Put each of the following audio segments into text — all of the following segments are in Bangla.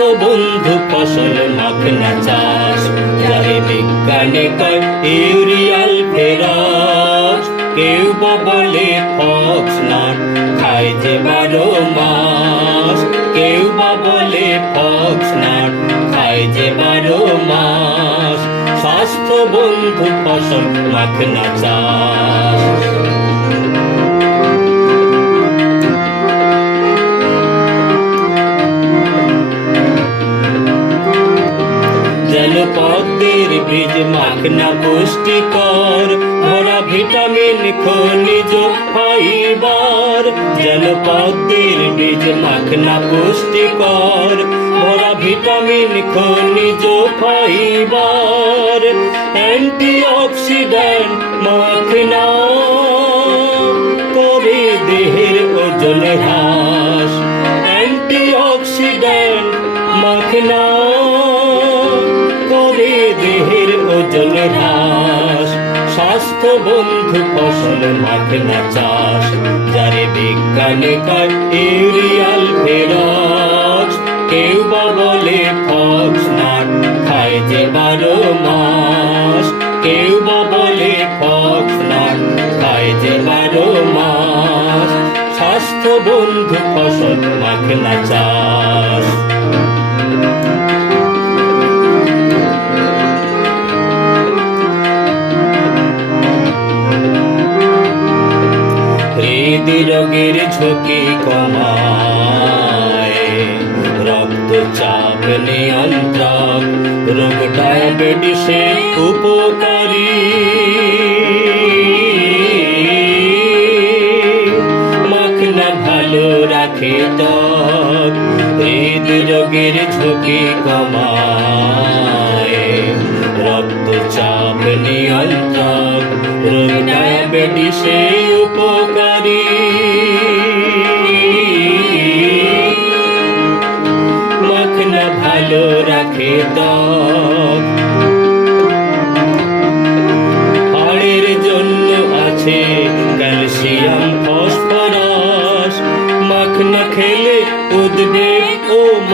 বন্ধু ফসল মাখনা চাষ? যারে বিজ্ঞানে কয় ইউরিয়াল ফেরস। কেউ বা বলে ফক্স নাট, খায় যে বারো মাস। কেউ বা বলে ফক্স নাট, খায় যে বারো মাস। স্বাস্থ্য বন্ধু ফসল মাখনা চাষ। বীজ মাখনা পুষ্টিকর, ভরা ভিটামিন খনিজ ফাইবার। যেন পদ্মের বীজ মাখনা পুষ্টিকর, ভরা ভিটামিন খনিজ ফাইবার। অ্যান্টি অক্সিডেন্ট মাখনা করে দেহের ওজন হ্রাস। অ্যান্টি অক্সিডেন্ট মাখনা স্বাস্থ্য বন্ধু ফসল মাখনা চাষ, যারে বিজ্ঞানে কয় ইউরিয়াল ফেরক্স কেউ বা বলে ফক্স নাট খায় যে বারো মাস। কেউ বা বলে ফক্স নাট খায় যে বারো মাস। স্বাস্থ্য বন্ধু ফসল মাখনা চাষ। হৃদরোগের ঝুঁকি কমায়। রক্তচাপ নিয়ন্ত্রক, রোগ ডায়াবেটিসে উপকারী। মাখনা ভালো রাখে ত্বক হৃদরোগের ঝুঁকি কমায়। রক্তচাপ নিয়ন্ত্রক, রোগ ডায়াবেটিসে উপকারী।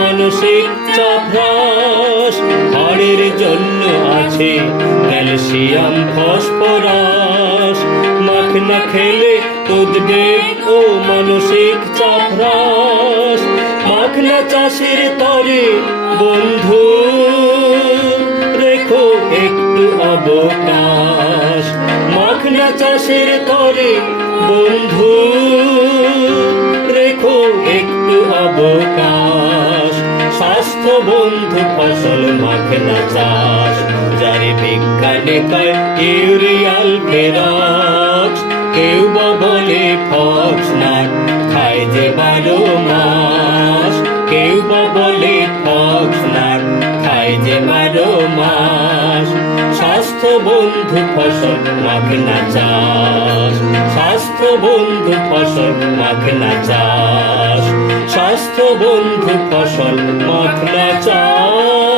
মানসিক চাপ হ্রাস হাড়ের জন্য আছে ক্যালসিয়াম, ফসফরাস। মাখনা খেলে উদ্বেগ ও মানসিক চাপ হ্রাস। মাখনা চাষের তরে বন্ধু, রেখো একটু অবকাশ। মাখনা চাষের তরে বন্ধু স্বাস্থ্য বন্ধু ফসল মাখনা চাষ, যারে বিজ্ঞানে কয় ইউরিয়াল ফেরক্স কেউ বা বলে ফক্স নাট খায় যে বারো মাস। কেউ বা বলে ফক্স নাট খায় যে বারো মাস। স্বাস্থ্য বন্ধু ফসল মাখনা চাষ, স্বাস্থ্য বন্ধু ফসল মাখনা চাষ। স্বাস্থ্য বন্ধু ফসল মাখনা চাষ